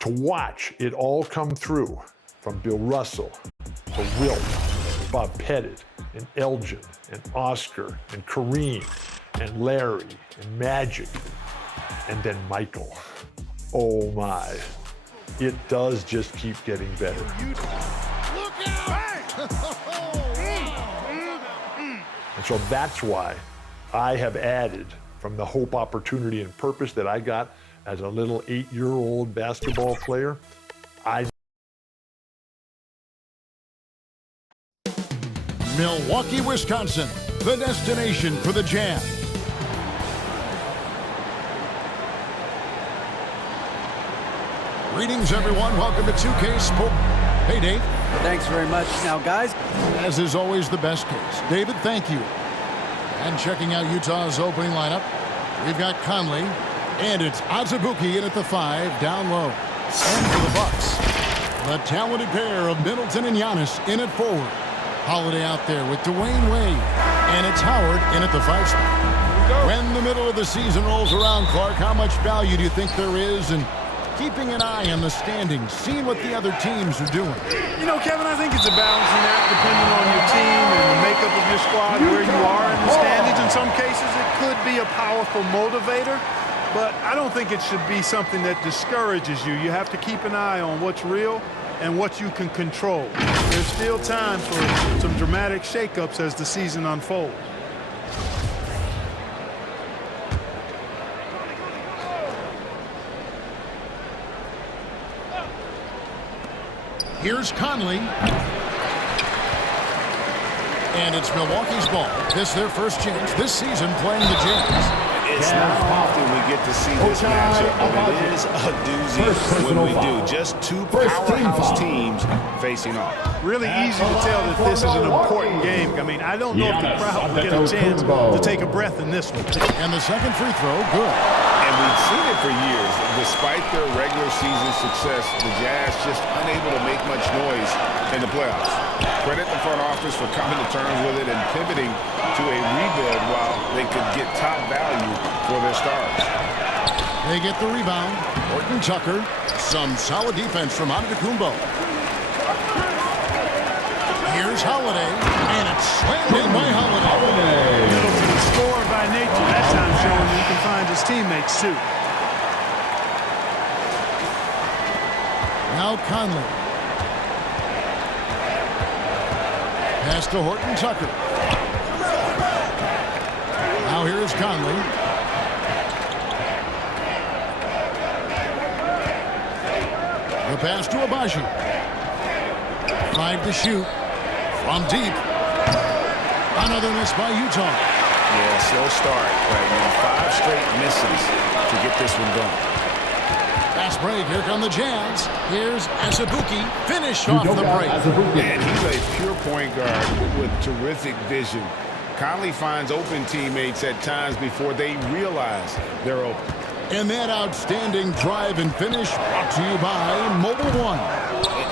To watch it all come through, from Bill Russell to Wilt, Bob Pettit, and Elgin, and Oscar, and Kareem, and Larry, and Magic, and then Michael. Oh my, it does just keep getting better. Look out! And so that's why I have added, from the hope, opportunity, and purpose that I got as a little 8-year-old basketball player, Milwaukee, Wisconsin, the destination for the Jam. Greetings, everyone. Welcome to 2K Sport. Hey, Dave. Thanks very much. Now, guys. As is always the best case. David, thank you. And checking out Utah's opening lineup, we've got Conley, and it's Azubuike in at the 5, down low. And for the Bucks, the talented pair of Middleton and Giannis in at forward. Holiday out there with Dwayne Wade, and it's Howard in at the 5 spot. When the middle of the season rolls around, Clark, how much value do you think there is in keeping an eye on the standings, seeing what the other teams are doing? You know, Kevin, I think it's a balancing act depending on your team and the makeup of your squad, where you are in the standings. In some cases, it could be a powerful motivator, but I don't think it should be something that discourages you. You have to keep an eye on what's real and what you can control. There's still time for some dramatic shakeups as the season unfolds. Here's Conley. And it's Milwaukee's ball. This their first chance this season playing the Jazz. It's not often we get to see this matchup, but it is a doozy when we do. Just two powerhouse teams facing off. Really easy to tell that this is an important game. I mean, I don't know if the crowd will get a chance to take a breath in this one. And the second free throw, good. And we've seen it for years. Despite their regular season success, the Jazz just unable to make much noise in the playoffs. Credit the front office for coming to terms with it and pivoting to a rebuild while they could get top value for their stars. They get the rebound. Horton Tucker. Some solid defense from Antetokounmpo. Here's Holiday, and it's slammed in by Holiday. Middleton, scorer by nature, that time showing he can find his teammates too. Now Conley. Pass to Horton Tucker. Now here's Conley. The pass to Abaji. 5 to shoot. From deep. Another miss by Utah. Yeah, slow start right now. 5 straight misses to get this one done. Fast break. Here come the Jazz. Here's Azubuike. Finish off the break. Man, he's a pure point guard with terrific vision. Conley finds open teammates at times before they realize they're open. And that outstanding drive and finish brought to you by Mobile One.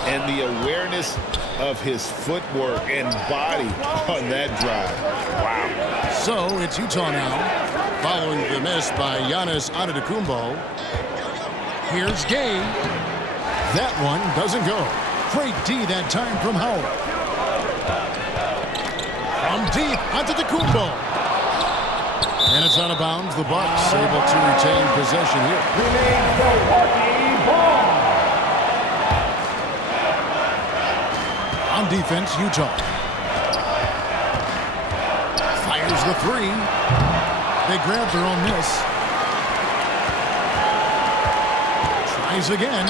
And the awareness of his footwork and body on that drive. Wow. So it's Utah now, following the miss by Giannis Antetokounmpo. Here's Gay. That one doesn't go. Great D that time from Howard. From deep onto the Antetokounmpo. And it's out of bounds. The Bucks able to retain possession here. On defense, Utah. Fires the 3. They grab their own miss. Tries again.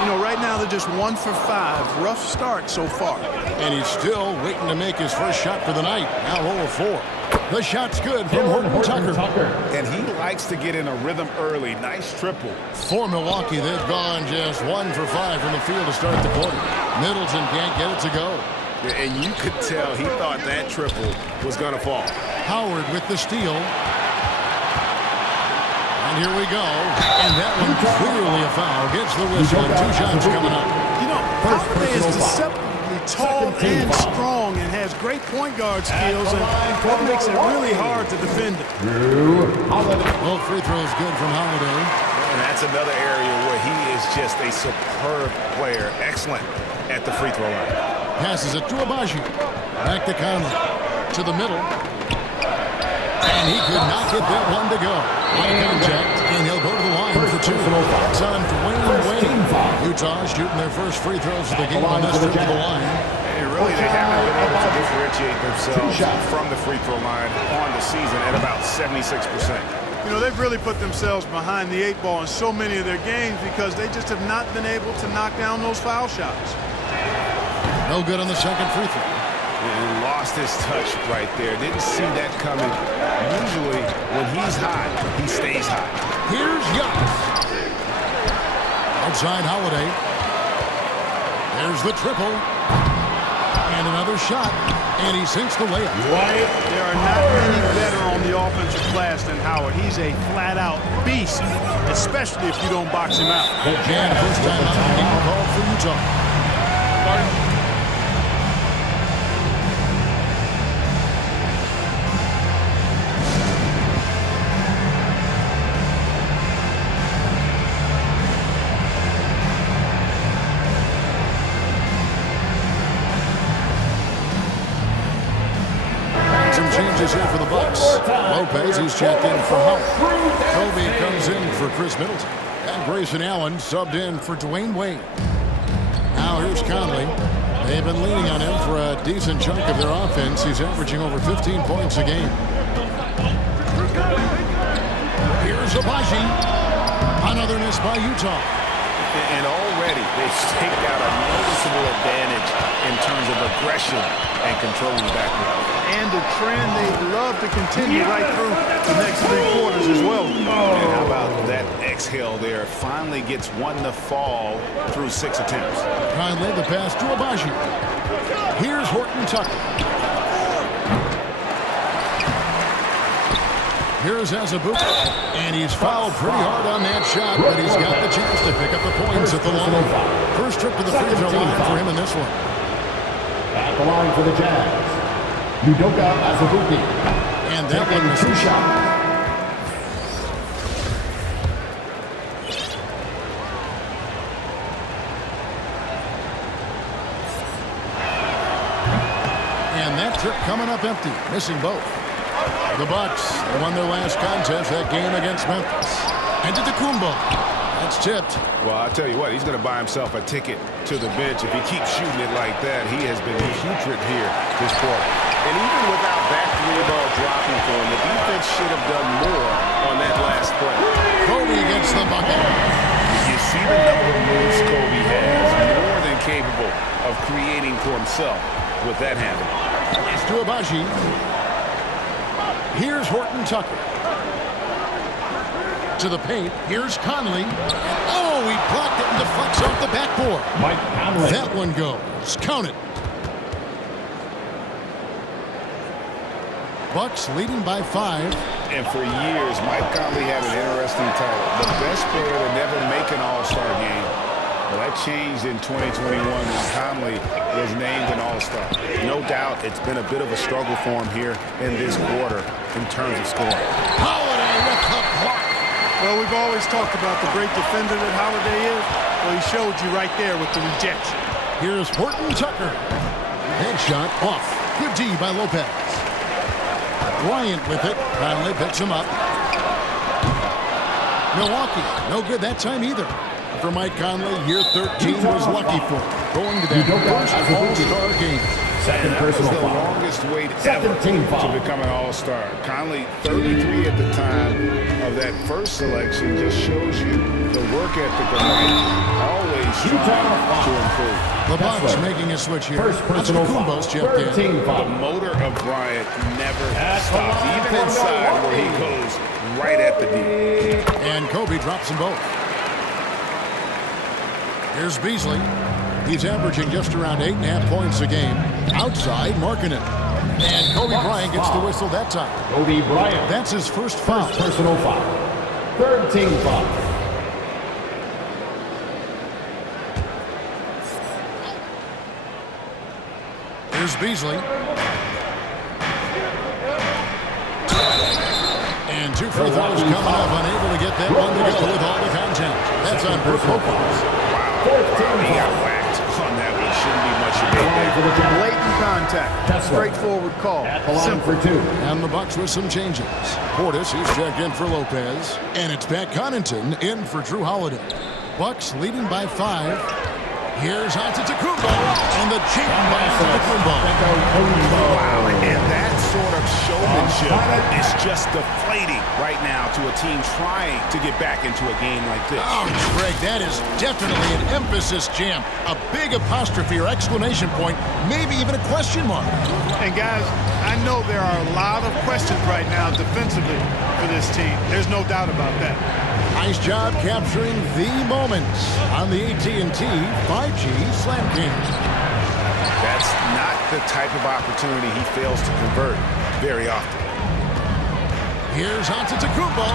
You know, right now they're just 1 for 5. Rough start so far. And he's still waiting to make his first shot for the night. Now 0 of 4. The shot's good from Horton Tucker. And he likes to get in a rhythm early. Nice triple. For Milwaukee, they've gone just 1 for 5 from the field to start the quarter. Middleton can't get it to go. And you could tell he thought that triple was going to fall. Howard with the steal. And here we go. And that one clearly a foul. Gets the whistle and 2 shots coming up. You know, Holiday is deceptively tall and strong and has great point guard skills, and that makes it really hard to defend him. Both free throws good from Holiday. And that's another area where he is just a superb player. Excellent at the free throw line. Passes it to Abaji. Back to Conley. To the middle. And he could not get that one to go. High contact, and he'll go to the line for two. It's on Dwayne Wade. Utah shooting their first free throws of the game on this trip to the line. And really, they haven't been able to differentiate themselves from the free throw line on the season at about 76%. You know, they've really put themselves behind the 8 ball in so many of their games because they just have not been able to knock down those foul shots. No good on the second free throw. And lost his touch right there. Didn't see that coming. Usually, when he's hot, he stays hot. Here's Giannis. Outside Holiday. There's the triple. And another shot. And he sinks the layup. There are not many better on the offensive glass than Howard. He's a flat-out beast, especially if you don't box him out. And first time out of the game called for Utah. Changes here for the Bucks. Lopez, he's checked in for Howard. Kobe comes in for Chris Middleton. And Grayson Allen subbed in for Dwayne Wade. Now here's Conley. They've been leaning on him for a decent chunk of their offense. He's averaging over 15 points a game. Here's Abaji. Another miss by Utah. And already they've staked out a noticeable advantage in terms of aggression and controlling the backcourt. And a trend they'd love to continue right through the next 3 quarters as well. And how about that exhale there? Finally gets one to fall through 6 attempts. Conley, the pass to Abaji. Here's Horton Tucker. Here's Azubuike. And he's fouled pretty hard on that shot, but he's got the chance to pick up the points at the line. First trip to the free throw line for him in this one. At the line for the Jazz, Udoka Azubuike. And that one was 2 shot. And that trip coming up empty, missing both. The Bucks won their last contest, that game against Memphis. And to the Kumbo. That's tipped. Well, I'll tell you what, he's going to buy himself a ticket to the bench. If he keeps shooting it like that, he has been putrid here this quarter. And even without that 3-ball dropping for him, the defense should have done more on that last play. Kobe gets the bucket. You see the number of moves Kobe has, more than capable of creating for himself with that handle. It's to Abaji. Here's Horton Tucker. To the paint. Here's Conley. Oh, he blocked it and deflects off the backboard. Mike Conley. That one goes. Count it. Bucks leading by 5. And for years, Mike Conley had an interesting title. The best player to never make an All-Star game. Well, that changed in 2021 when Conley was named an All-Star. No doubt it's been a bit of a struggle for him here in this quarter in terms of scoring. Holiday with the block. Well, we've always talked about the great defender that Holiday is. Well, he showed you right there with the rejection. Here's Horton Tucker. Headshot off. Good D by Lopez. Bryant with it. Conley picks him up. Milwaukee, no good that time either. For Mike Conley, year 13 was lucky for him. Going to that first All-Star game. Second That was personal the foul. longest wait Second ever team to foul. become an All-Star. Conley, 33 at the time of that first selection, just shows you the work ethic of Mike, always trying to improve. The Bucks making a switch here. First personal foul. Antetokounmpo's chipped Third in. team The foul. motor of Bryant never That's stops, the line even for inside where he Milwaukee. goes right at the D. And Kobe drops them both. Here's Beasley. He's averaging just around 8.5 points a game. Outside, Markkanen. And Kobe Bryant gets the whistle that time. Kobe Bryant. That's his first foul. First personal foul. Third team foul. Here's Beasley. 2 free throws coming up, unable to get that one to go with all the contact. That's on Brook Lopez. He got whacked on that one. Shouldn't be much of a Blatant contact. Straightforward call. For 2. And the Bucks with some changes. Portis, he's checked in for Lopez. And it's Pat Connaughton in for Drew Holiday. Bucks leading by 5. Here's Antetokounmpo, and the cheat by Antetokounmpo. Wow, and that sort of showmanship is just deflating right now to a team trying to get back into a game like this. Oh, Greg, that is definitely an emphasis jam. A big apostrophe or exclamation point, maybe even a question mark. And guys, I know there are a lot of questions right now defensively for this team. There's no doubt about that. Nice job capturing the moments on the AT&T 5G Slam King. That's not the type of opportunity he fails to convert very often. Here's Antetokounmpo.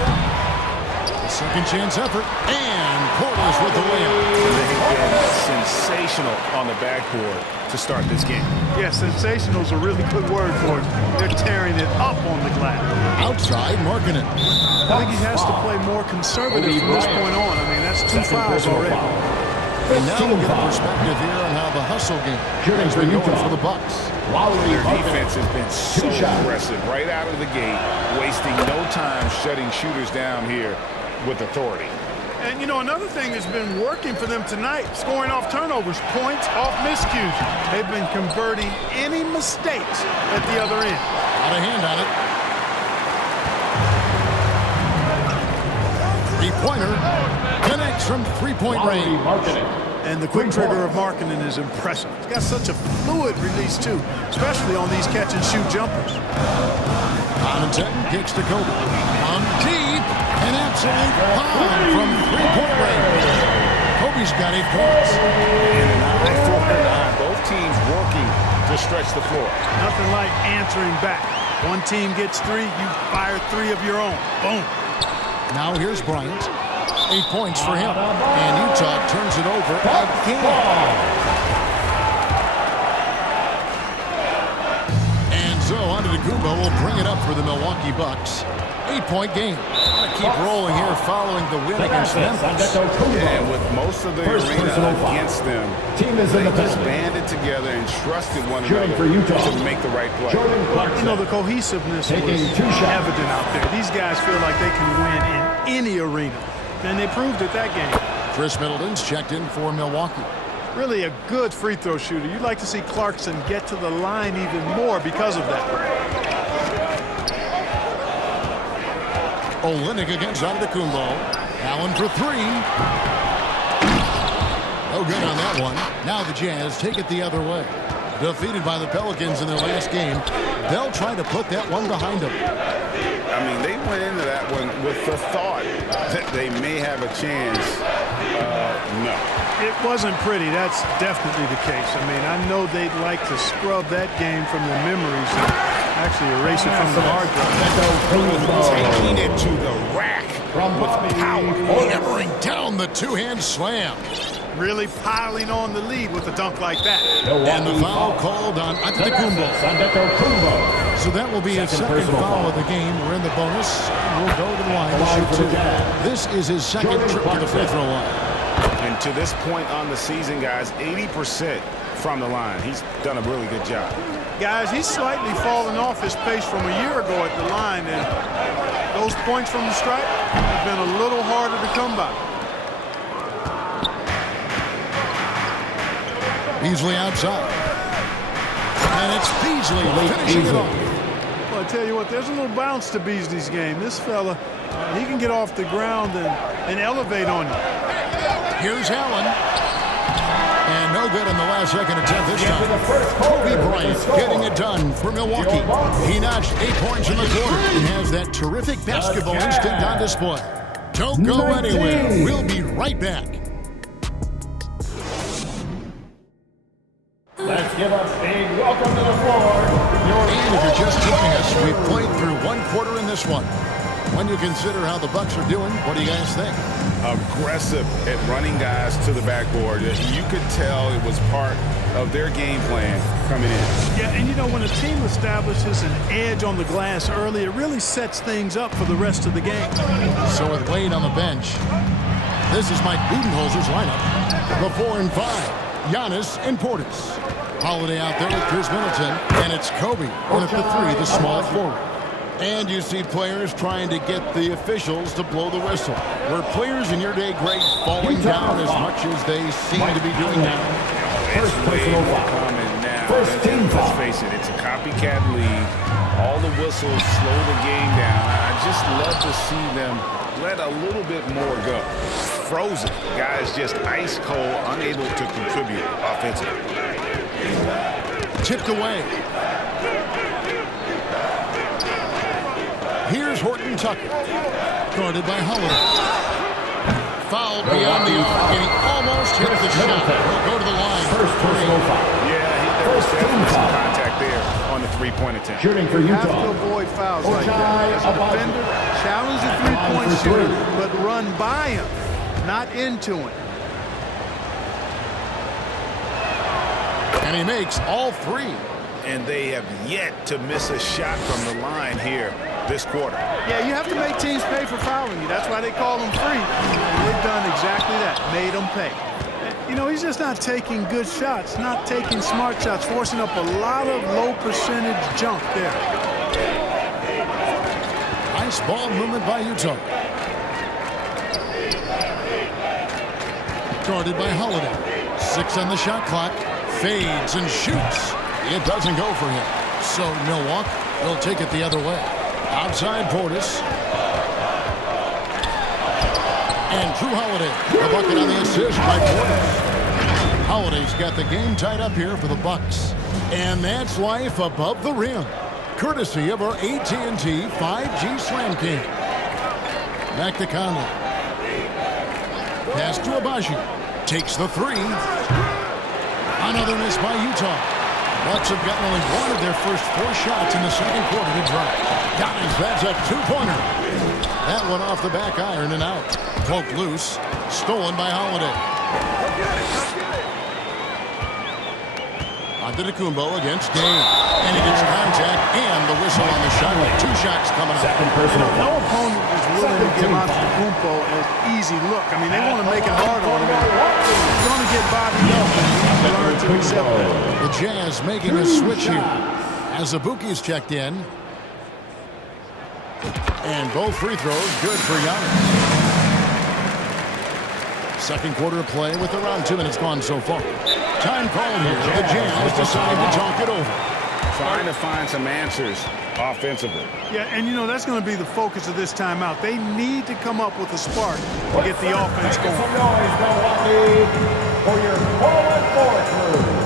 A second chance effort. And Portis with the layup. They've been sensational on the backboard to start this game. Yeah, sensational is a really good word for it. They're tearing it up on the glass. Outside Markkanen. I think he has to play more conservative from this point on. I mean, that's 2 fouls already. And now we'll get a perspective here on how the hustle game has been going for the Bucks. Their defense has been so aggressive right out of the gate, wasting no time shutting shooters down here with authority. And, you know, another thing that's been working for them tonight, scoring off turnovers, points off miscues. They've been converting any mistakes at the other end. Got a hand on it. Three-pointer connects from three-point range. And the quick trigger of Markkanen is impressive. He's got such a fluid release, too, especially on these catch-and-shoot jumpers. Connaughton kicks to Kobe. On deep, an absolute bomb from three-point range. Kobe's got 8 points. And an eye for an eye. Both teams working to stretch the floor. Nothing like answering back. One team gets 3, you fire 3 of your own. Boom. Now here's Bryant. 8 points for him. And Utah turns it over again. And so Antetokounmpo will bring it up for the Milwaukee Bucks. 8-point game. Keep rolling here following the win against Memphis. Yeah, with most of the arena against them, they just banded together and trusted one another to make the right play. You know, the cohesiveness was evident out there. These guys feel like they can win in any arena. And they proved it that game. Chris Middleton's checked in for Milwaukee. Really a good free throw shooter. You'd like to see Clarkson get to the line even more because of that. Olynyk against Antetokounmpo. Allen for 3. No good on that one. Now the Jazz take it the other way. Defeated by the Pelicans in their last game, they'll try to put that one behind them. I mean, they went into that one with the thought that they may have a chance. No. It wasn't pretty. That's definitely the case. I mean, I know they'd like to scrub that game from their memories and actually erase it from the hard drive. Taking it to the rack with power. Hammering down the two-hand slam. Really piling on the lead with a dunk like that. And the foul called on Antetokounmpo. So that will be his second foul of the game. We're in the bonus. We'll go to the line to shoot 2. This is his second trip to the free throw line. And to this point on the season, guys, 80% from the line. He's done a really good job. Guys, he's slightly fallen off his pace from a year ago at the line, and those points from the stripe have been a little harder to come by. Beasley outside. And it's Beasley finishing it off. Well, I tell you what, there's a little bounce to Beasley's game. This fella, he can get off the ground and elevate on you. Here's Allen. And no good on the last second attempt this time. Kobe Bryant getting it done for Milwaukee. He notched 8 points in the quarter and has that terrific basketball instinct on display. Don't go anywhere. We'll be right back. Let's give a big welcome to the floor. And if you're just joining us, we've played through one quarter in this one. When you consider how the Bucks are doing, what do you guys think? Aggressive at running guys to the backboard. You could tell it was part of their game plan coming in. Yeah, and you know, when a team establishes an edge on the glass early, it really sets things up for the rest of the game. So with Wade on the bench, this is Mike Budenholzer's lineup. The 4 and 5, Giannis and Portis. Holiday out there with Chris Middleton, and it's Kobe in at the 3, the small forward. And you see players trying to get the officials to blow the whistle. Were players in your day, Greg, falling down as much as they seem to be doing now? It's personal foul. Let's face it, it's a copycat league. All the whistles slow the game down. I just love to see them let a little bit more go. Frozen. Guys just ice cold, unable to contribute offensively. Tipped away. Here's Horton Tucker. Guarded by Holiday. Fouled beyond the arc, and he almost hit the shot. He'll go to the line. First personal foul. Yeah, there was definitely some contact there on the three-point attempt. Shooting for You have to Utah. avoid fouls like that. As a defender, challenge the three-point shooter, but run by him, not into him. And he makes all 3. And they have yet to miss a shot from the line here this quarter. Yeah, you have to make teams pay for fouling you. That's why they call them free. And they've done exactly that, made them pay. You know, he's just not taking good shots, not taking smart shots, forcing up a lot of low percentage junk there. Nice ball movement by Utah. Guarded by Holiday. 6 on the shot clock. Fades and shoots. It doesn't go for him. So Milwaukee will take it the other way. Outside Portis. And Drew Holiday. The bucket on the assist by Portis. Holiday's got the game tied up here for the Bucks. And that's life above the rim. Courtesy of our AT&T 5G Slam King. Back to Conley. Pass to Abaji. Takes the 3. Another miss by Utah. Bucks have gotten only one of their first 4 shots in the second quarter to drop. Giannis, that's a 2-pointer. That one off the back iron and out. Poked loose. Stolen by Holiday. Antetokounmpo against Dame. And he gets contact and the whistle on the shot. 2 shots coming up. No opponent is willing to give Antetokounmpo an easy look. I mean, they want to make it hard on him. He's going to get bodied up. Learn to accept that. The Jazz making a switch here as Azubuike's checked in. And both free throws good for Giannis. Second quarter of play with around 2 minutes gone so far. Time called here. The Jazz decide to talk it over. Trying to find some answers offensively. Yeah, and you know, that's going to be the focus of this timeout. They need to come up with a spark to get the offense going. Some noise, Milwaukee, for your forward crew.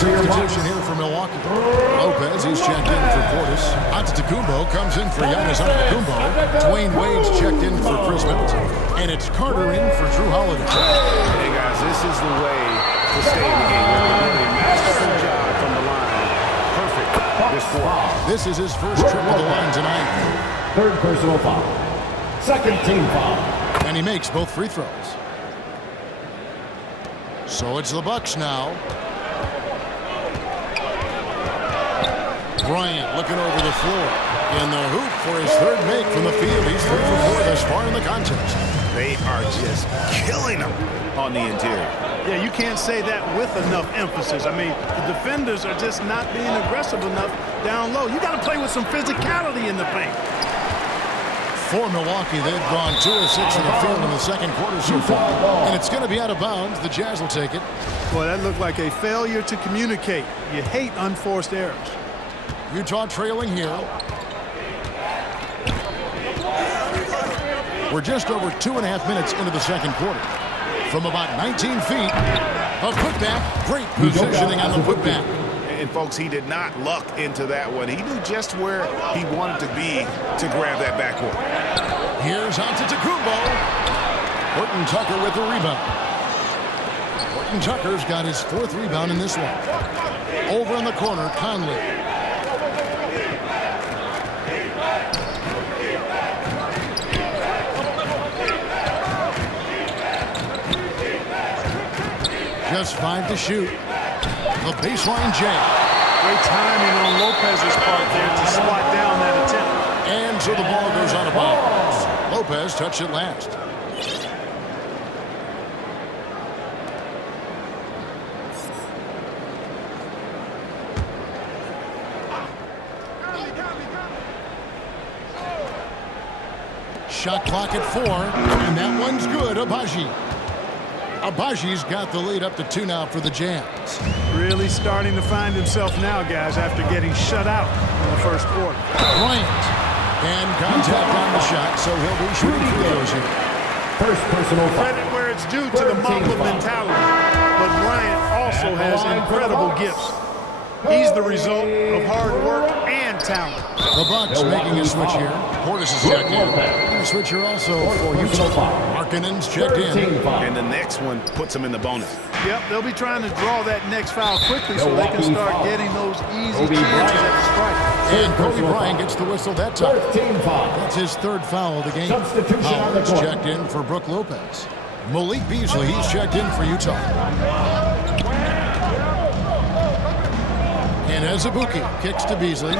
Substitution here for Milwaukee. Lopez, he's checked in for Portis. Antetokounmpo comes in for Giannis Antetokounmpo. Dwayne Wade's checked in for Chris Middleton. And it's Carter in for Drew Holiday. Hey, guys, this is the way to stay in the game. A masterful job from the line. Perfect this quarter. This is his first trip to the line tonight. Third personal foul. Second team foul. And he makes both free throws. So it's the Bucks now. Bryant looking over the floor. In the hoop for his third make from the field. He's 3 for 4 thus far in the contest. They are just killing them on the interior. Yeah, you can't say that with enough emphasis. I mean, the defenders are just not being aggressive enough down low. You got to play with some physicality in the paint. For Milwaukee, they've gone 2 of 6 in the field in the second quarter so far. And it's going to be out of bounds. The Jazz will take it. Boy, that looked like a failure to communicate. You hate unforced errors. Utah trailing here. We're just over 2.5 minutes into the second quarter. From about 19 feet, a putback. Great positioning on the putback. And folks, he did not luck into that one. He knew just where he wanted to be to grab that backboard. Here's Antetokounmpo. Horton Tucker with the rebound. Horton Tucker's got his 4th rebound in this one. Over in the corner, Conley. Just 5 to shoot. The baseline jam. Great timing on Lopez's part there to slot down that attempt. And so the ball goes out of bounds. Lopez touched it last. Shot clock at 4, and that one's good. Abaji's got the lead up to 2 now for the Jazz. Really starting to find himself now, guys, after getting shut out in the first quarter. Bryant. And contact on the shot, so he'll be shooting free throws here. First personal foul. Credit where it's due to the Mamba mentality, but Bryant also has incredible gifts. He's the result of hard work and talent. The Bucks making a switch here. Portis is checked in. And a switch here also for Utah. Markkanen's checked in. And the next one puts him in the bonus. Yep, they'll be trying to draw that next foul quickly so they can start getting those easy chances at the strike. And Kobe Bryant gets the whistle that time. That's his 3rd foul of the game. Howard's checked in for Brook Lopez. Malik Beasley, he's checked in for Utah. And Azubuike kicks to Beasley.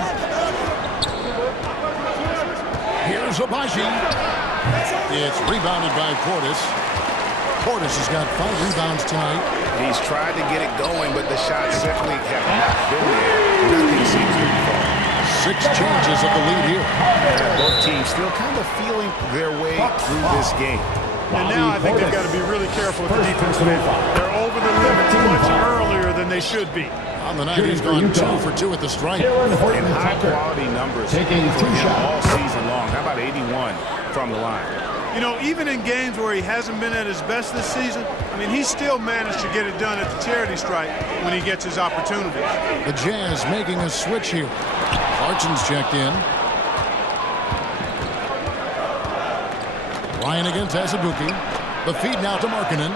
Here's Abaji. It's rebounded by Portis. Portis has got 5 rebounds tonight. He's tried to get it going, but the shots simply have not been there. Nothing seems to be falling. 6 changes of the lead here. Both teams still kind of feeling their way through this game. And now I think they've got to be really careful with the defense. They're over the limit much earlier than they should be. On the night, he's gone 2 for 2 at the strike. And high-quality numbers taking 2 shots all season long. How about 81 from the line? You know, even in games where he hasn't been at his best this season, I mean, he still managed to get it done at the charity stripe when he gets his opportunity. The Jazz making a switch here. Clarkson's checked in. Ryan against Azubuike. The feed now to Markkanen.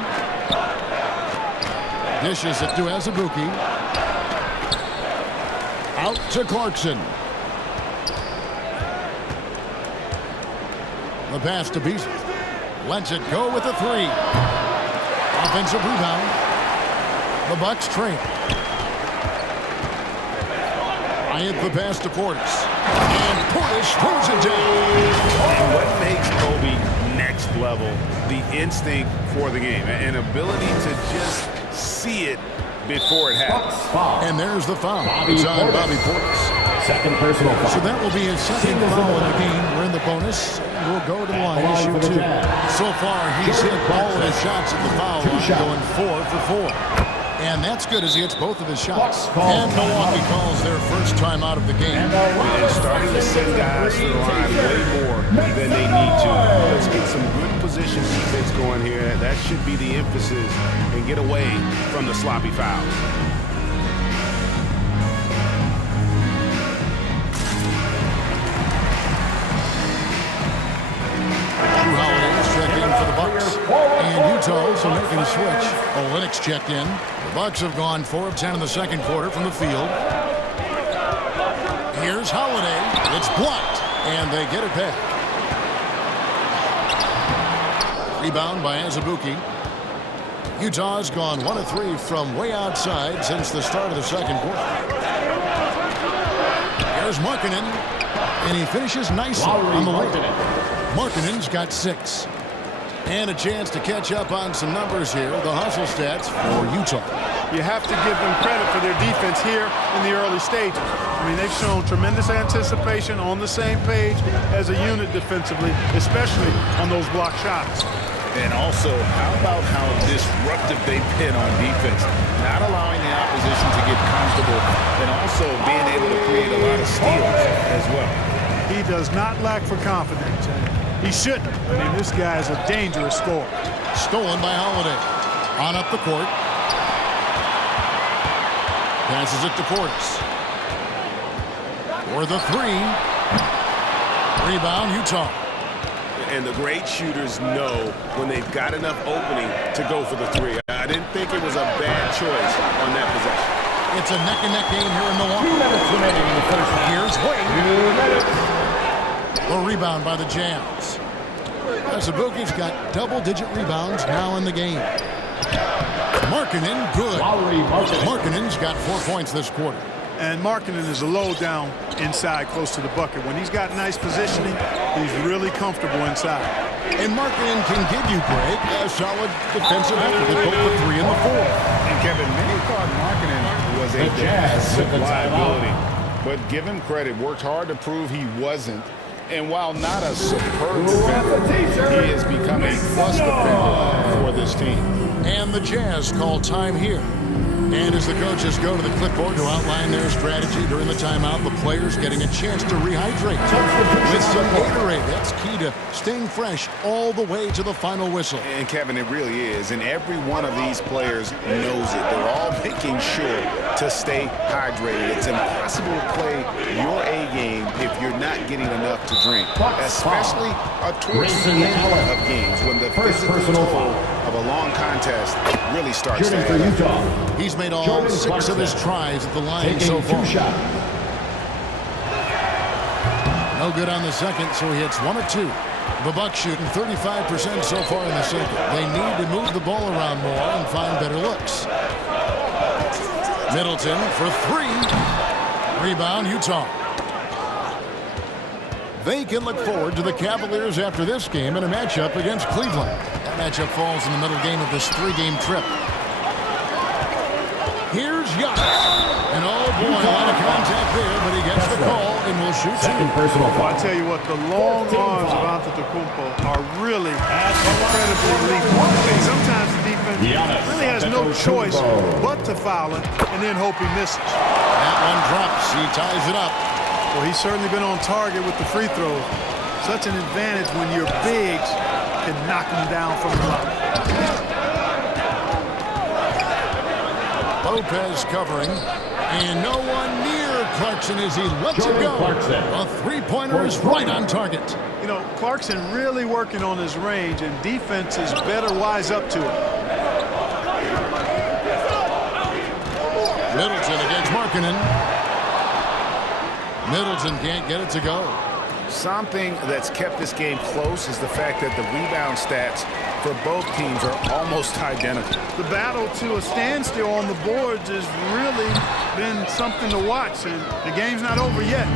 Dishes it to Azubuike. Out to Clarkson. The pass to Beasley. Lets it go with a 3. Offensive rebound. The Bucks train. Bryant the pass to Portis. And Portis throws it down. And what makes Kobe next level, the instinct for the game, an ability to just see it before it happens. And there's the foul. It's on Bobby Portis. Second personal foul. So that will be his second foul of the game. We're in the bonus. We'll go to the line to shoot 2. So far, he's hit all of his shots at the foul line, going 4 for 4. And that's good as he hits both of his shots. And Milwaukee calls their first time out of the game. And starting to send guys to the line way more than they need to. Let's get some good position defense going here. That should be the emphasis and get away from the sloppy fouls. Drew Holiday's checked in for the Bucks. And Utah also making a switch. Olynyk's checked in. The Bucks have gone 4 of 10 in the second quarter from the field. Here's Holiday. It's blocked. And they get it back. Rebound by Azubuike. Utah's gone 1 of 3 from way outside since the start of the second quarter. Here's Markkanen. And he finishes nicely on the layup. Markkanen's got 6. And a chance to catch up on some numbers here. The hustle stats for Utah. You have to give them credit for their defense here in the early stages. I mean, they've shown tremendous anticipation, on the same page as a unit defensively, especially on those block shots. And also, how about how disruptive they've been on defense? Not allowing the opposition to get comfortable and also being able to create a lot of steals as well. He does not lack for confidence. He shouldn't. I mean, this guy is a dangerous scorer. Stolen by Holiday. On up the court. Passes it to Portis. For the three. Rebound, Utah. And the great shooters know when they've got enough opening to go for the three. I didn't think it was a bad choice on that possession. It's a neck-and-neck game here in Milwaukee. 2 minutes remaining in the first half. Here's Wade. 2 minutes. A rebound by the Jazz. Azubuike's got double-digit rebounds now in the game. Markkanen, good. Markkanen's got 4 points this quarter. And Markkanen is a low down inside close to the bucket. When he's got nice positioning, he's really comfortable inside. And Markkanen can give you, Greg, a solid defensive effort at both the 3 and the 4. And Kevin, many thought Markkanen was a defensive liability. But give him credit, worked hard to prove he wasn't. And while not a superb defender, he has become a plus defender for this team. And the Jazz call time here. And as the coaches go to the clipboard to outline their strategy during the timeout, the players getting a chance to rehydrate with some Gatorade. That's key to staying fresh all the way to the final whistle. And Kevin, it really is. And every one of these players knows it. They're all making sure to stay hydrated. It's impossible to play your A game if you're not getting enough to drink, especially towards the end of games when the physical toll of a long contest really starts to add up. He's made all 6 of his tries at the line so far. No good on the second, so he hits 1 of 2. The Bucks shooting 35% so far in the second. They need to move the ball around more and find better looks. Middleton for 3. Rebound, Utah. They can look forward to the Cavaliers after this game in a matchup against Cleveland. That matchup falls in the middle game of this 3-game trip. Here's Giannis. And oh boy, a lot of contact there, but he gets the call and will shoot 2. Well, I tell you what, the long arms of Antetokounmpo are really incredibly lethal. Sometimes the defense really has no choice but to foul him and then hope he misses. That one drops. He ties it up. Well, he's certainly been on target with the free throws. Such an advantage when your bigs can knock him down from the line. Lopez covering, and no one near Clarkson as he lets it go. A 3-pointer is right on target. You know, Clarkson really working on his range, and defenses better wise up to it. Middleton against Markkanen. Middleton can't get it to go. Something that's kept this game close is the fact that the rebound stats for both teams are almost identical. The battle to a standstill on the boards has really been something to watch, and the game's not over yet.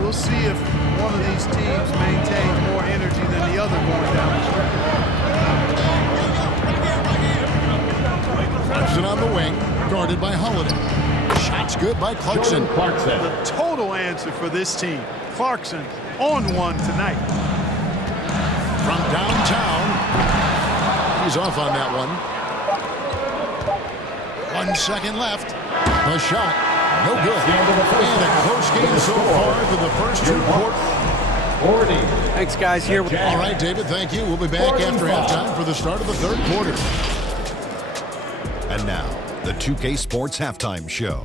We'll see if one of these teams maintains more energy than the other going down the stretch. Clarkson on the wing, guarded by Holiday. Shots good by Clarkson. The total answer for this team, Clarkson on one tonight. From downtown, he's off on that one. 1 second left. The shot, no good. And a close game so far for the first 2 quarters. Thanks, guys. Here. All right, David, thank you. We'll be back after halftime for the start of the 3rd quarter. And now, the 2K Sports Halftime Show.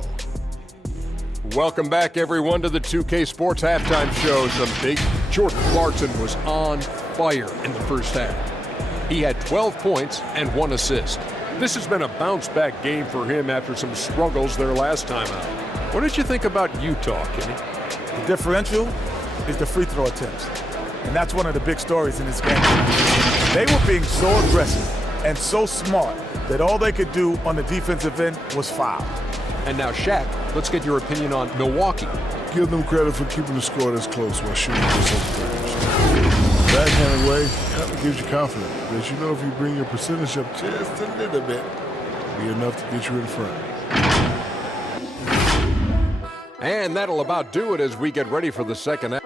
Welcome back, everyone, to the 2K Sports Halftime Show. Jordan Clarkson was on fire in the first half. He had 12 points and 1 assist. This has been a bounce-back game for him after some struggles their last time out. What did you think about Utah, Kenny? The differential is the free throw attempts. And that's one of the big stories in this game. They were being so aggressive and so smart that all they could do on the defensive end was foul. And now, Shaq, let's get your opinion on Milwaukee. Give them credit for keeping the score this close while shooting this over. Backhanded way kind of gives you confidence because you know if you bring your percentage up just a little bit, it'll be enough to get you in front. And that'll about do it as we get ready for the second half.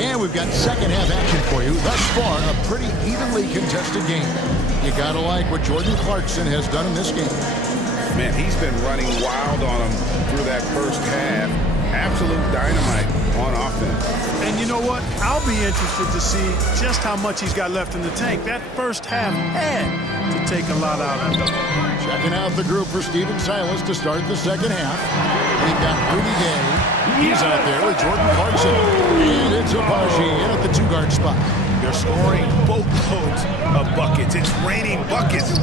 And we've got second half action for you. Thus far, a pretty evenly contested game. You gotta like what Jordan Clarkson has done in this game. Man, he's been running wild on them through that first half. Absolute dynamite on offense. And you know what? I'll be interested to see just how much he's got left in the tank. That first half had to take a lot out of him. Checking out the group for Steven Silas to start the second half. We've got Rudy Gay. He's out there with Jordan Clarkson. And it's Abaji in at the 2-guard spot. They're scoring boatloads of buckets. It's raining buckets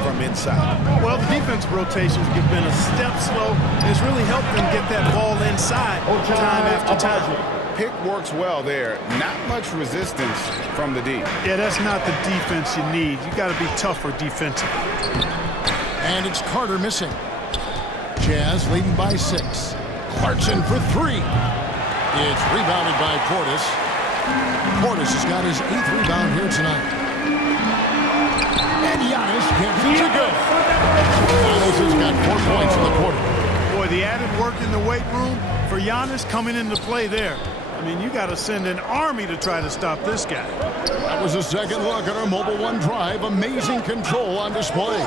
from inside. Well, the defensive rotations have been a step slow, and it's really helped them get that ball inside time after time. Pick works well there. Not much resistance from the D. Yeah, that's not the defense you need. You got to be tougher defensively. And it's Carter missing. Jazz leading by 6. Clarkson for 3. It's rebounded by Portis. Portis has got his 8th rebound here tonight. And Giannis can't reach it good. Giannis has got 4 points in the quarter. Boy, the added work in the weight room for Giannis coming into play there. I mean, you got to send an army to try to stop this guy. That was a second look at our Mobile One drive. Amazing control on display.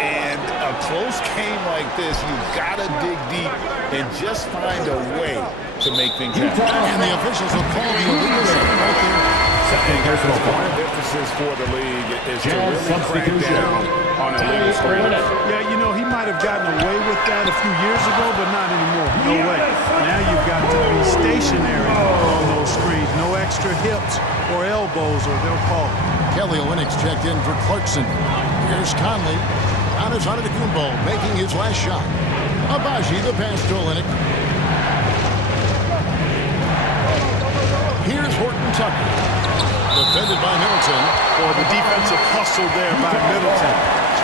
And a close game like this, you've got to dig deep and just find a way to make things happen. And the officials have called the illegal shot right there. Second personal point of emphasis for the league is to really crack down on illegal screens. Yeah, you know, he might have gotten away with that a few years ago, but not anymore. No way. Now you've got to be stationary on those screens. No extra hips or elbows, or they'll call it. Kelly Olynyk's checked in for Clarkson. Here's Conley. Giannis Antetokounmpo making his last shot. Abaji the pass to Olynyk. Here's Horton Tucker. Defended by Middleton. Or the defensive hustle there by Middleton.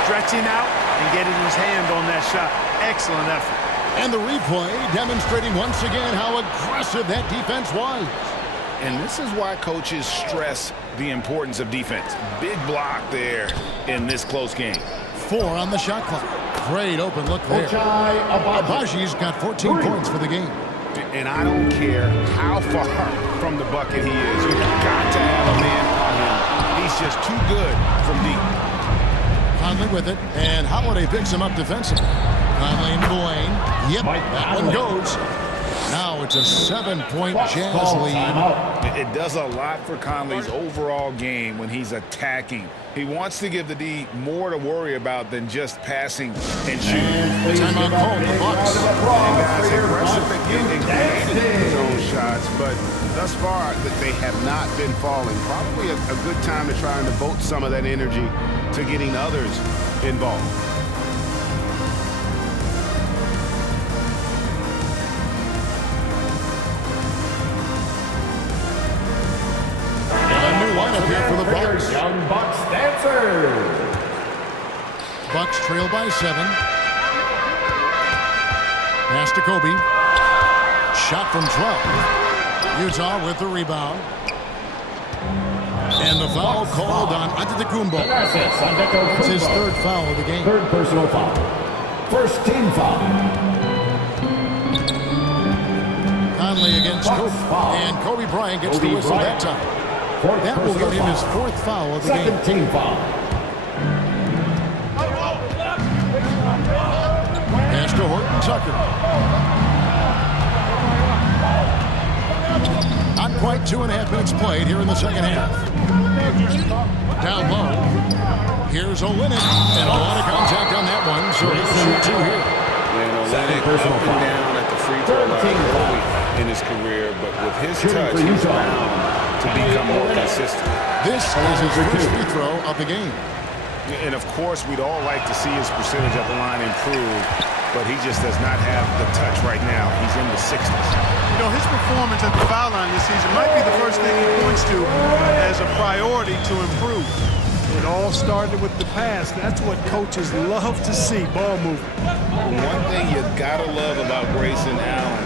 Stretching out and getting his hand on that shot. Excellent effort. And the replay demonstrating once again how aggressive that defense was. And this is why coaches stress the importance of defense. Big block there in this close game. 4 on the shot clock. Great open look there. Abaji's got 14 points for the game. And I don't care how far from the bucket he is. You've got to have a man on him. He's just too good from deep. Conley with it, and Holiday picks him up defensively. Conley and Blaine. Yep, that one goes. Now it's a 7-point Jazz lead. It does a lot for Conley's overall game when he's attacking. He wants to give the D more to worry about than just passing and shooting. Timeout called the Bucks. And guys, aggressive in creating those shots, but thus far that they have not been falling. Probably a good time to try and devote some of that energy to getting others involved. Lineup here for the Bucks. Young Bucks dancers. Bucks trail by 7. Pass to Kobe. Shot from 12. Utah with the rebound. And the foul called on Antetokounmpo. It's his 3rd foul of the game. 3rd personal foul. 1st team foul. Conley against Kobe. And Kobe Bryant gets the whistle that time. That will give him his 4th foul of the game. 2nd team foul. Pass to Horton Tucker. Not quite 2.5 minutes played here in the second half. Down low. Here's Olynyk. And a lot of contact on that one, so he'll shoot 2 here. Olynyk up and down at the free throw line early in his career, but with his touch, he's bound to become more consistent. This is his first free throw of the game. And of course, we'd all like to see his percentage at the line improve, but he just does not have the touch right now. He's in the 60s. You know, his performance at the foul line this season might be the first thing he points to as a priority to improve. It all started with the pass. That's what coaches love to see, ball movement. One thing you gotta love about Grayson Allen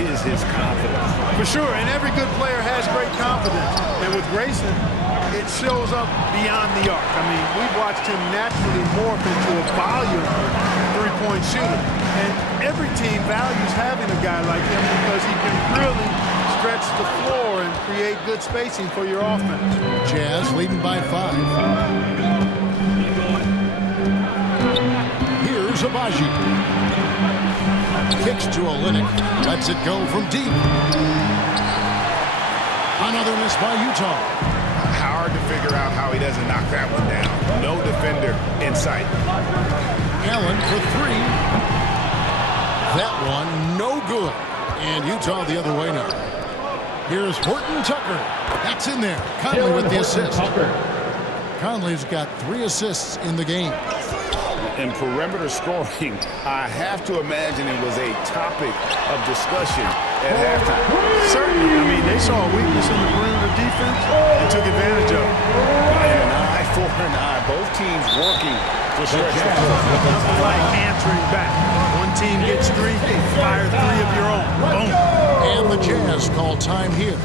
is his confidence. For sure, and every good player has great confidence. And with Grayson, it shows up beyond the arc. I mean, we've watched him naturally morph into a volume three-point shooter. And every team values having a guy like him because he can really stretch the floor and create good spacing for your offense. Jazz leading by 5. Here's a Agbaji. Kicks to Olynyk. Lets it go from deep. Another miss by Utah. Hard to figure out how he doesn't knock that one down. No defender in sight. Allen for three. That one no good. And Utah the other way now. Here's Horton Tucker. That's in there. Conley with the assist. Conley's got 3 assists in the game. In perimeter scoring, I have to imagine it was a topic of discussion at halftime. Certainly. I mean, they saw a weakness in the perimeter defense and took advantage of it. An eye for an eye. Both teams working to stretch the floor. Nothing like answering back. One team gets 3, fire 3 of your own. Boom. And the Jazz call time here.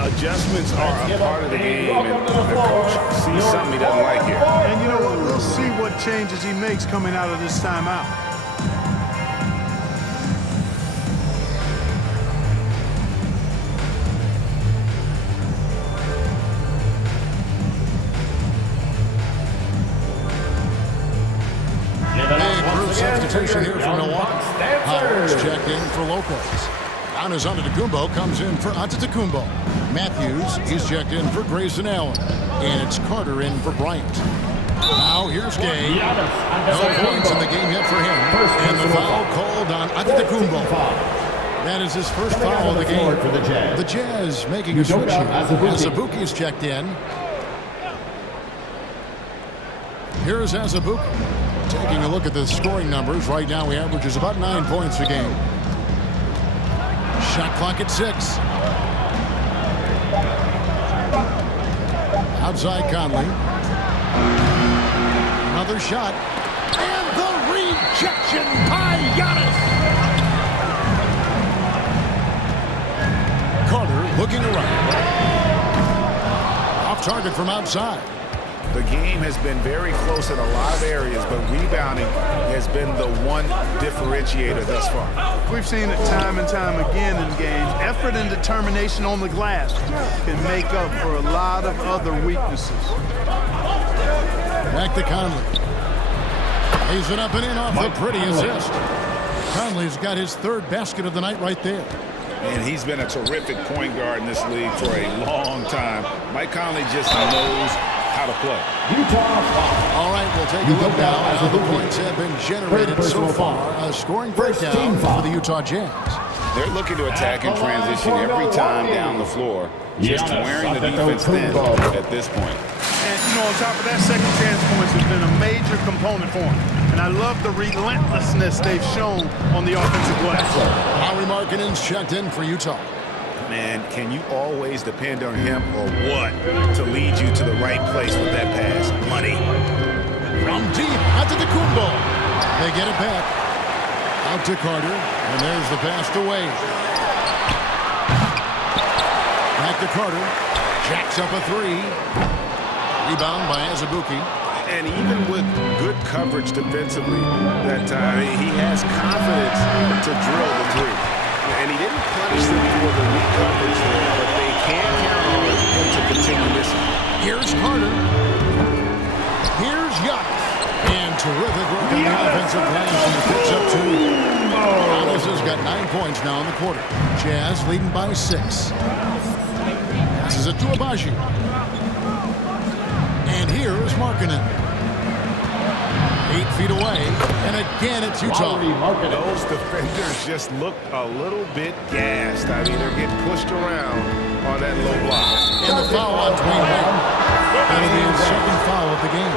Adjustments are a part of the game, and the coach sees something he doesn't like here. And you know what? We'll see what changes he makes coming out of this timeout. Big group substitution here for Milwaukee. Howard's checked in for Lopez. Giannis Antetokounmpo comes in for Antetokounmpo. Matthews, he's checked in for Grayson Allen. And it's Carter in for Bryant. Now here's Gay. No points in the game yet for him. And the foul called on Antetokounmpo. That is his first foul of the game. The Jazz making a switch here. Azubuike's checked in. Here's Azubuike. Taking a look at the scoring numbers. Right now he averages about 9 points a game. Shot clock at 6. Outside Conley. Another shot. And the rejection by Giannis. Carter looking around. Off target from outside. The game has been very close in a lot of areas, but rebounding has been the one differentiator thus far. We've seen it time and time again in games. Effort and determination on the glass can make up for a lot of other weaknesses. Back to Conley. Lays it up and in off the pretty assist. Conley's got his 3rd basket of the night right there. And he's been a terrific point guard in this league for a long time. Mike Conley just knows how to play. All right, we'll take a look now at how the points have been generated so far. A scoring breakdown for the Utah Jazz. They're looking to attack and transition every time down the floor, just wearing the defense thin at this point. And, you know, on top of that, second chance points has been a major component for them. And I love the relentlessness they've shown on the offensive glass. Lauri Markkanen's checked in for Utah. Man, can you always depend on him or what to lead you to the right place with that pass? Money. From deep, Antetokounmpo. They get it back. Out to Carter, and there's the pass to Wade. Back to Carter. Jacks up a 3. Rebound by Azubuike. And even with good coverage defensively that time, he has confidence to drill the 3. And he didn't punish them for the weak coverage there, but they can count on him to continue missing. Here's Carter. Here's Giannis. And terrific work on the offensive glass, and he picks up 2. Giannis has got 9 points now in the quarter. Jazz leading by 6. Passes it to Agbaji. And here is Markkanen. 8 feet away, and again it's Utah. Those defenders just look a little bit gassed. I mean, they're getting pushed around on that low block. And the foul on Dwayne Wade. That'll be his 2nd foul of the game.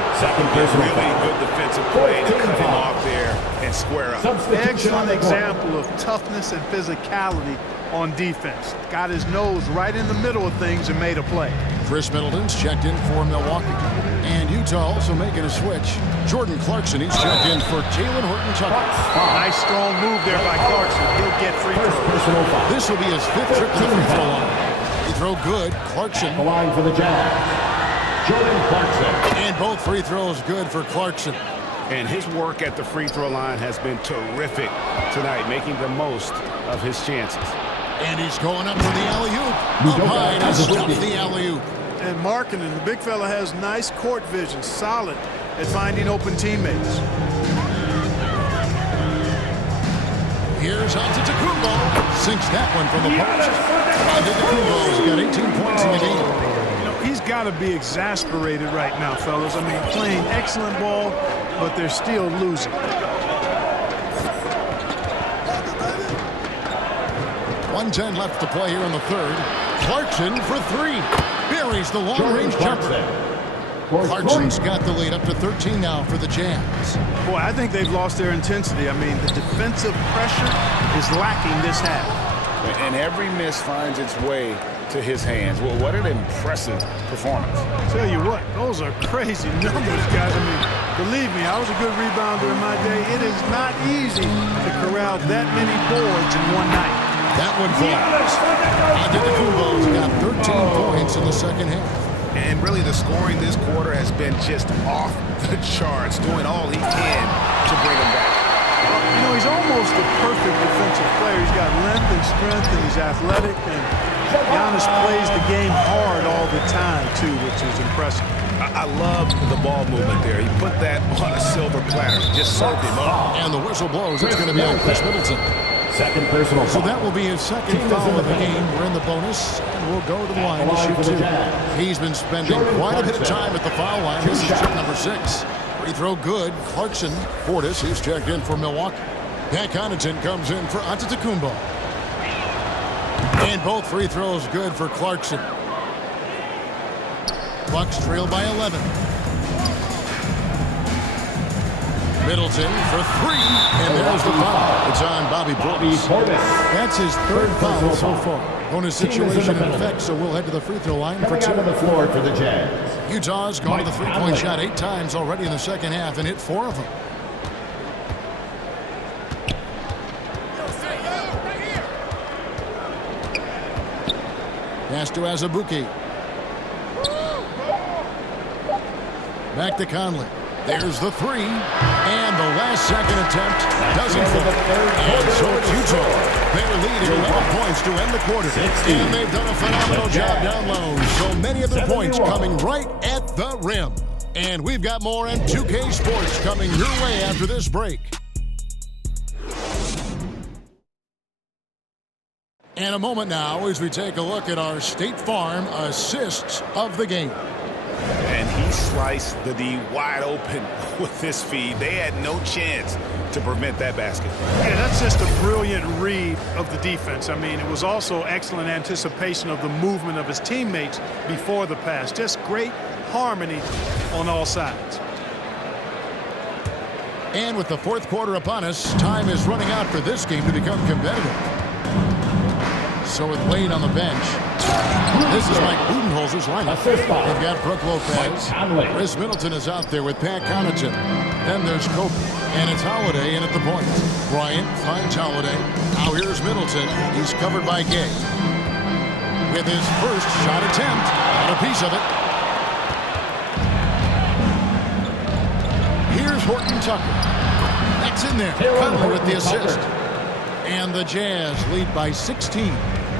Really good defensive play to cut him off there and square up. Excellent example of toughness and physicality on defense. Got his nose right in the middle of things and made a play. Chris Middleton's checked in for Milwaukee. And Utah also making a switch. Jordan Clarkson, he's checked in for Taylor Horton Tucker. Nice strong move there by Clarkson. He'll get free throws. This will be his 5th trip to the free throw line. Free throw good. Clarkson. The line for the Jazz. Jordan Clarkson. And both free throws good for Clarkson. And his work at the free throw line has been terrific tonight, making the most of his chances. And he's going up for the alley-oop. Up high to stop the alley-oop. And Markkanen, the big fella, has nice court vision, solid at finding open teammates. Here's Antetokounmpo. Sinks that one from the post. Antetokounmpo's got 18 points in the game. You know, he's got to be exasperated right now, fellas. I mean, playing excellent ball, but they're still losing. 1:10 left to play here in the third. Clarkson for three. Buries the long-range jumper. Clarkson's got the lead up to 13 now for the Jazz. Boy, I think they've lost their intensity. I mean, the defensive pressure is lacking this half. And every miss finds its way to his hands. Well, what an impressive performance. Tell you what, those are crazy numbers, guys. I mean, believe me, I was a good rebounder in my day. It is not easy to corral that many boards in one night. That one falls. Antetokounmpo's got 13 points in the second half. And really the scoring this quarter has been just off the charts, doing all he can to bring him back. You know, he's almost a perfect defensive player. He's got length and strength, and he's athletic. And Giannis plays the game hard all the time, too, which is impressive. I love the ball movement there. He put that on a silver platter, just served him up. And the whistle blows. It's going to be on Chris Middleton. Second personal So foul. that will be his second foul of the game. We're in the bonus, and we'll go to the line to shoot two. He's been spending quite a bit of time at the foul line. This is trick number 6. Free throw good. Clarkson. Portis is checked in for Milwaukee. Pat Connaughton comes in for Antetokounmpo. And both free throws good for Clarkson. Bucks trail by 11. Middleton for three, and there's the foul. It's on Bobby Portis. That's his third foul so far. Bonus situation in effect, so we'll head to the free throw line for two. Coming on the floor for the Jazz. Utah's gone to the three-point shot 8 times already in the second half and hit 4 of them. Pass to Azubuike. Back to Conley. There's the three. And the last second attempt doesn't fall. And so it's Utah. They're leading 11 points to end the quarter. And they've done a phenomenal job down low. So many of their points coming right at the rim. And we've got more on 2K Sports coming your way after this break. And a moment now as we take a look at our State Farm assists of the game. And he sliced the D wide open with this feed. They had no chance to prevent that basket. Yeah, that's just a brilliant read of the defense. I mean, it was also excellent anticipation of the movement of his teammates before the pass. Just great harmony on all sides. And with the fourth quarter upon us, time is running out for this game to become competitive. So with Wade on the bench, this is Mike Budenholzer's lineup. They've got Brook Lopez. Chris Middleton is out there with Pat Connaughton. Then there's Kobe, and it's Holiday in at the point. Bryant finds Holiday. Now here's Middleton. He's covered by Gay. With his first shot attempt, got a piece of it. Here's Horton Tucker. That's in there. Conley with the assist. And the Jazz lead by 16.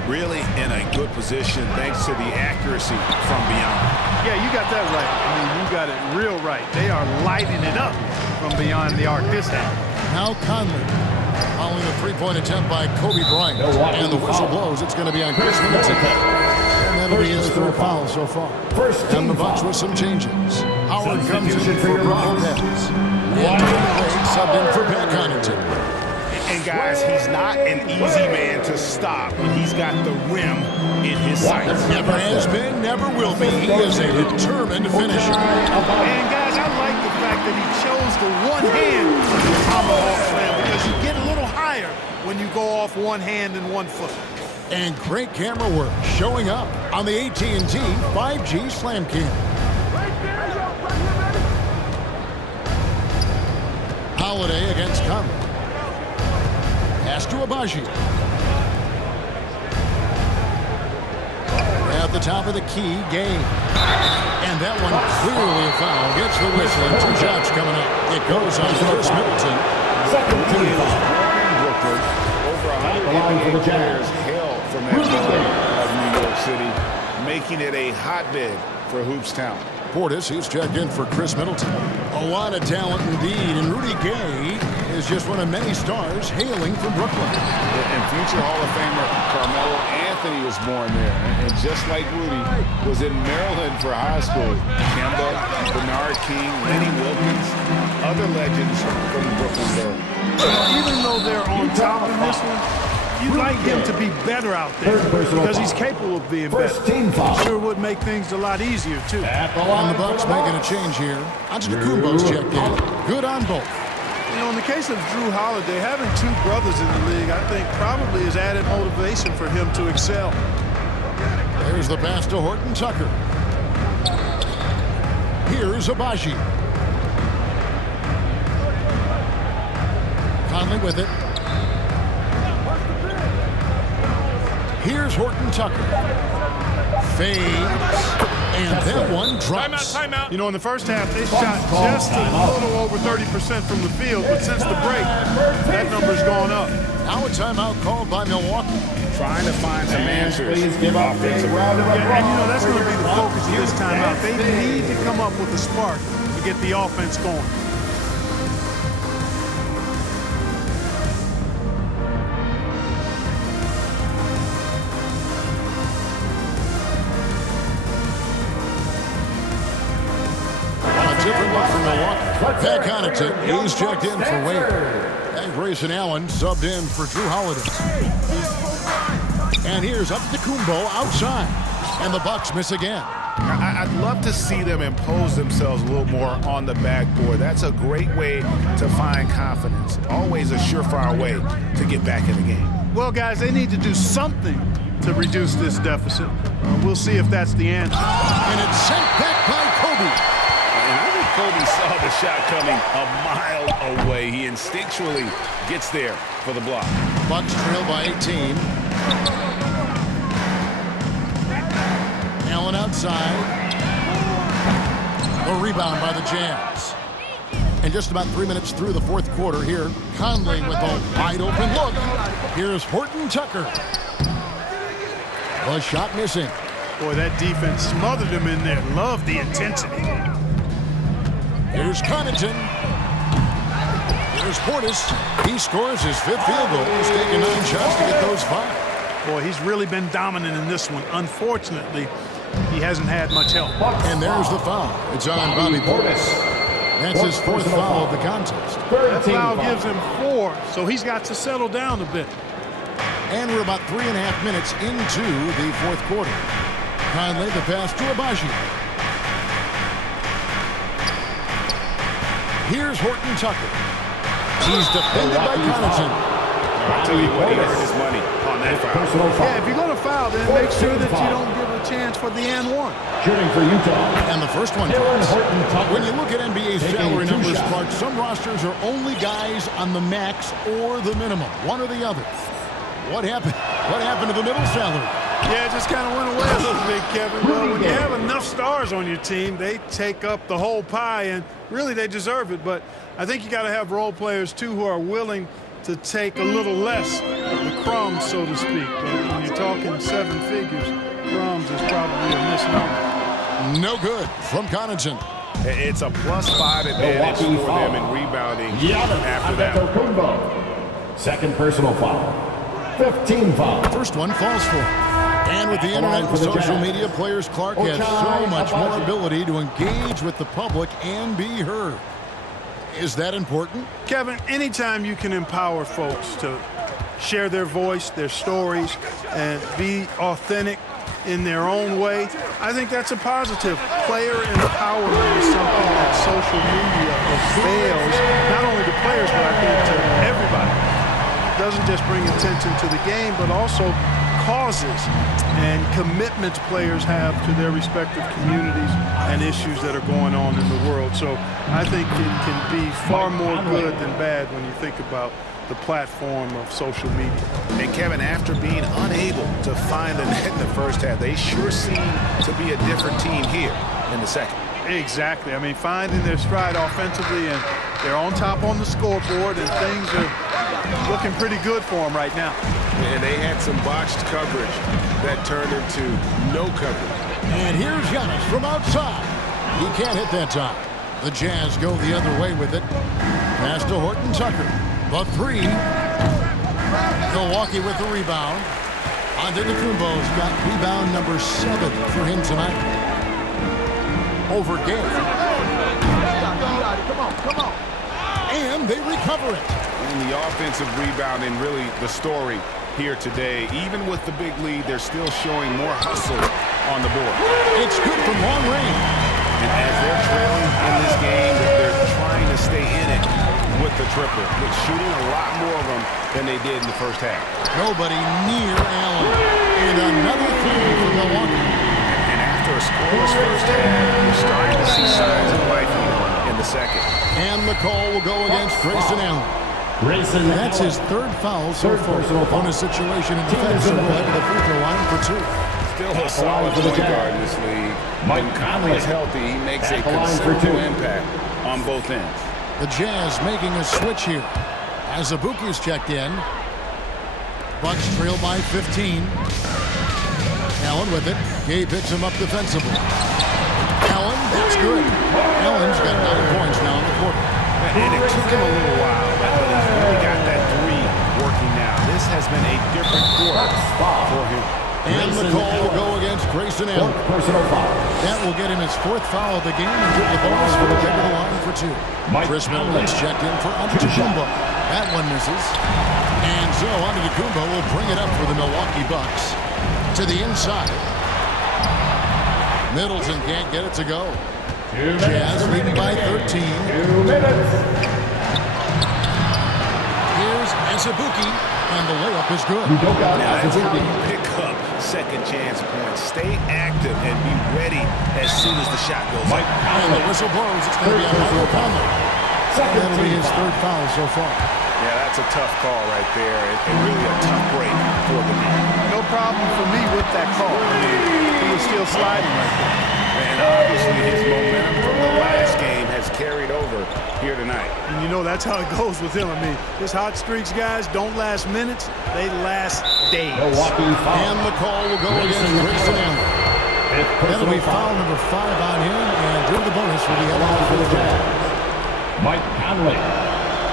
Really in a good position thanks to the accuracy from beyond. Yeah, you got that right. I mean, you got it real right. They are lighting it up from beyond the arc this half. Now Conley following a three-point attempt by Kobe Bryant. And the whistle blows. It's going to be on Chris Middleton. And that'll be his third foul so far. And the Bucks with some changes. Howard comes in for Brook Lopez. And Wade subbed in for Pat Connaughton. And guys, he's not an easy man to stop when he's got the rim in his sights. Never has been, never will be. He is a determined finisher. And guys, I like the fact that he chose the one hand tomahawk slam because you get a little higher when you go off one hand and 1 foot. And great camera work showing up on the AT&T 5G Slam Cam. Holiday against Conley. Pass to Abaji. At the top of the key, Gay. And that one clearly a foul. Gets the whistle and 2 shots coming up. It goes on Chris Middleton. Second team foul. Brooklyn, over 100 NBA players hail from that part of New York City, making it a hotbed for Hoops Town. Portis, he's checked in for Chris Middleton. A lot of talent indeed, and Rudy Gay is just one of many stars hailing from Brooklyn. And future Hall of Famer Carmelo Anthony was born there. And just like Rudy, was in Maryland for high school. Kemba, Bernard King, Lenny Wilkins, other legends from the Brooklyn Borough. Even though they're on top in this one, you'd like him to be better out there because he's capable of being better. Sure would make things a lot easier, too. And the Bucks making a change here. Antetokounmpo's checked in. Good on both. You know, in the case of Drew Holiday, having two brothers in the league, I think probably is added motivation for him to excel. There's the pass to Horton Tucker. Here's Abaji. Conley with it. Here's Horton Tucker. Fades. And that one drops. Timeout. You know, in the first half, they shot just a little over 30% from the field, but since the break, that number's gone up. Now a timeout called by Milwaukee. Trying to find some answers offensively. Yeah, and you know, that's going to be the focus of this timeout. They need to come up with a spark to get the offense going. Different look for Milwaukee. Pat Connaughton, he's checked in for Wade. And Grayson Allen subbed in for Drew Holiday. And here's Antetokounmpo outside. And the Bucks miss again. I'd love to see them impose themselves a little more on the backboard. That's a great way to find confidence. Always a surefire way to get back in the game. Well, guys, they need to do something to reduce this deficit. We'll see if that's the answer. And it's sent back by Kobe. And I think Kobe saw the shot coming a mile away. He instinctually gets there for the block. Bucks trail by 18. Allen outside. The rebound by the Jazz. And just about 3 minutes through the fourth quarter here, Conley with a wide open look. Here's Horton Tucker. The shot missing. Boy, that defense smothered him in there. Love the intensity. Here's Connaughton. Here's Portis. He scores his fifth field goal. He's taken 9 shots to get those 5. Boy, he's really been dominant in this one. Unfortunately, he hasn't had much help. And there's the foul. It's on Bobby Portis. That's his 4th foul of the contest. That foul gives him 4, so he's got to settle down a bit. And we're about 3.5 minutes into the fourth quarter. Conley, the pass to Abaji. Here's Horton Tucker. He's defended by Connaughton. I'll tell you what, he earned his money on that foul. Yeah, if you're going to foul, then make sure that you don't give a chance for the and one. Shooting for Utah. And the first one drops. When you look at NBA salary numbers, Clark, some rosters are only guys on the max or the minimum, one or the other. What happened? What happened to the middle salary? Yeah, it just kind of went away a little bit, Kevin. Well, when you have enough stars on your team, they take up the whole pie, and really they deserve it. But I think you got to have role players, too, who are willing to take a little less of the crumbs, so to speak. But when you're talking 7 figures, crumbs is probably a misnomer. No good from Connaughton. It's a +5 advantage for them in rebounding after that. Second personal foul. 15 foul. First one falls for him. And with the internet and social media, players, Clark, has so much more ability to engage with the public and be heard. Is that important? Kevin, anytime you can empower folks to share their voice, their stories, and be authentic in their own way, I think that's a positive. Player empowerment is something that social media avails, not only to players, but I think to everybody. It doesn't just bring attention to the game, but also causes and commitments players have to their respective communities and issues that are going on in the world. So I think it can be far more good than bad when you think about the platform of social media. And Kevin, after being unable to find the net in the first half, they sure seem to be a different team here in the second. Exactly. I mean, finding their stride offensively, and they're on top on the scoreboard, and things are looking pretty good for them right now. And they had some botched coverage that turned into no coverage. And here's Giannis from outside. He can't hit that time. The Jazz go the other way with it. Pass to Horton Tucker. The three. Milwaukee with the rebound. Antetokounmpo's got rebound number 7 for him tonight. Over Gay. Come on. And they recover it. And the offensive rebounding, really the story here today. Even with the big lead, they're still showing more hustle on the board. It's good from long range. And as they're trailing in this game, they're trying to stay in it with the triple. They're shooting a lot more of them than they did in the first half. Nobody near Allen. And another three for Milwaukee. And after a scoreless first half, you're starting to see signs of life here in the second. And the call will go against Grayson Allen. That's his third foul so far on a situation in defense. So we'll head to the free throw line for 2. Still a solid point guard in this league. When Conley is healthy, he makes a considerable impact on both ends. The Jazz making a switch here. As Azubuike's checked in. Bucks trail by 15. Allen with it. Gay picks him up defensively. Allen, that's good. Allen's got 9 points now in the quarter. And it took him a little while, but he's really got that 3 working now. This has been a different quarter for him. And the call will go against Grayson Allen. That will get him his 4th foul of the game and give the bonus for the head of the line for 2. Chris Middleton's checked in for Antetokounmpo. That one misses. And so Antetokounmpo will bring it up for the Milwaukee Bucks. To the inside. Middleton can't get it to go. Jazz leading by 13. 2 minutes. Here's Azubuike, and the layup is good. Now that's how you pick up second chance points. Stay active and be ready as soon as the shot goes up. And the whistle blows. It's going to be a Michael Conley. That'll be his 3rd foul so far. Yeah, that's a tough call right there, and really a tough break for the man. No problem for me with that call. I mean, he was still sliding right there. And obviously his momentum from the last game has carried over here tonight. And you know that's how it goes with him. I mean, his hot streaks, guys, don't last minutes. They last days. And the call will go against Grayson Allen. That'll be foul number 5 on him, and do the bonus for the other for the Jazz. Mike Conley.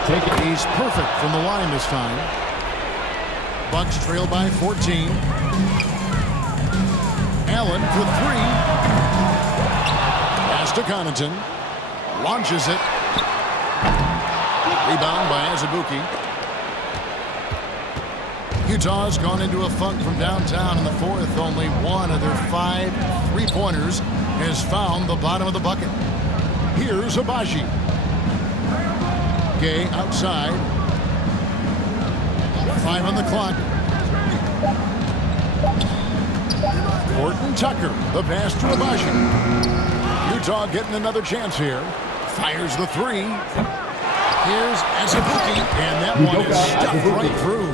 Take it. He's perfect from the line this time. Bucks trail by 14. Allen for 3. Pass to Connaughton. Launches it. Rebound by Azubuike. Utah's gone into a funk from downtown in the 4th. Only one of their 5 3-pointers has found the bottom of the bucket. Here's Abaji. Gay outside. 5 on the clock. Horton Tucker, the pass to Abaji. Utah getting another chance here. Fires the 3. Here's Azubuike, and that one is stuffed right through.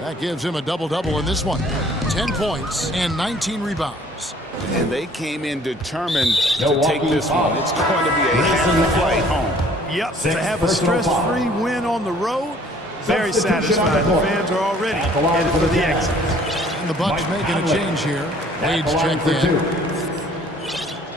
That gives him a double-double in this one. 10 points and 19 rebounds. And they came in determined to take this one. It's going to be a happy flight home. Yep, to have a stress-free win on the road, very satisfying. The fans are already headed for the exit. And the Bucks making a change here. Wade's checked in.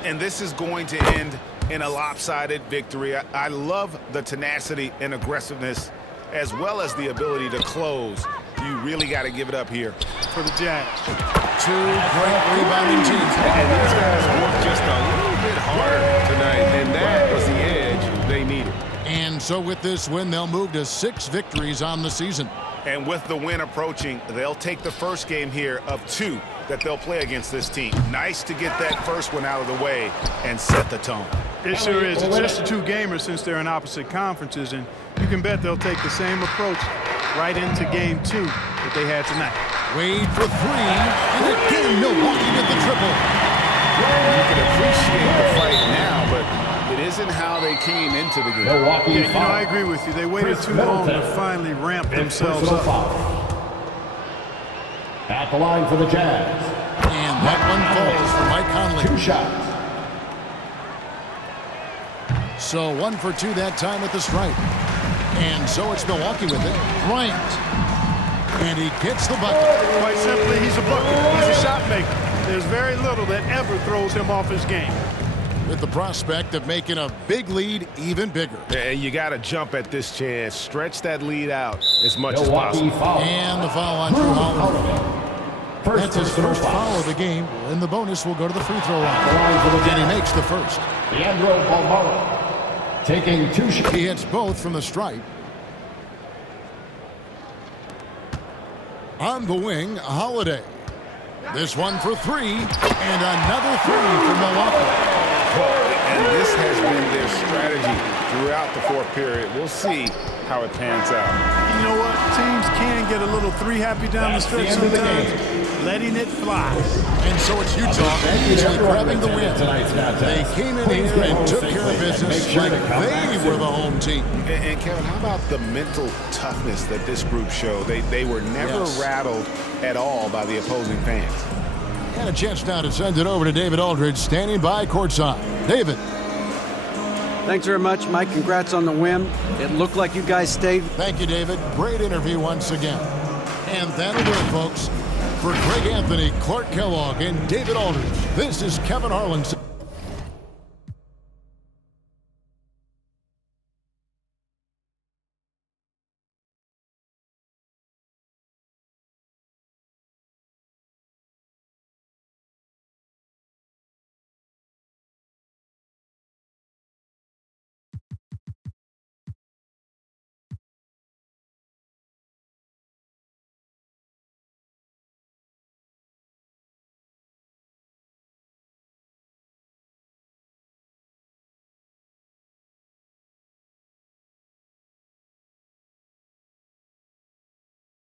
And this is going to end in a lopsided victory. I love the tenacity and aggressiveness as well as the ability to close. You really got to give it up here for the Jazz. 2 great rebounding teams. And these guys worked just a little bit harder tonight, and that was the edge they needed. And so with this win, they'll move to 6 victories on the season. And with the win approaching, they'll take the first game here of 2 that they'll play against this team. Nice to get that first one out of the way and set the tone. It sure is. It's just a 2-gamer since they're in opposite conferences, and you can bet they'll take the same approach right into game 2 that they had tonight. Wade for 3, and again Milwaukee with the triple. You can appreciate the fight now, but it isn't how they came into the game. Milwaukee, yeah, I agree with you. They waited too long to finally ramp themselves up. At the line for the Jazz. And that one falls for Mike Conley. 2 shots. So 1 for 2 that time at the stripe. And so it's Milwaukee with it. Bryant. And he gets the bucket. Quite simply, he's a bucket. He's a shot maker. There's very little that ever throws him off his game. with the prospect of making a big lead even bigger. And you got to jump at this chance. Stretch that lead out as much as possible. And the foul on Drew Holiday. That's his first foul of the game, and the bonus will go to the free throw line. And he makes the first. Leandro Balmaro taking 2 shots. He hits both from the stripe. On the wing, Holiday. This one for 3, and another 3 for Milwaukee. And this has been their strategy throughout the fourth period. We'll see how it pans out. You know what? Teams can get a little 3 happy down the stretch sometimes, letting it fly. And so it's Utah easily grabbing the win. They came in here and took care of business like they were the home team. And Kevin, how about the mental toughness that this group showed? They were never rattled at all by the opposing fans. And a chance now to send it over to David Aldridge, standing by courtside. David. Thanks very much, Mike. Congrats on the win. It looked like you guys stayed. Thank you, David. Great interview once again. And that'll do it, folks. For Greg Anthony, Clark Kellogg, and David Aldridge, this is Kevin Harlan.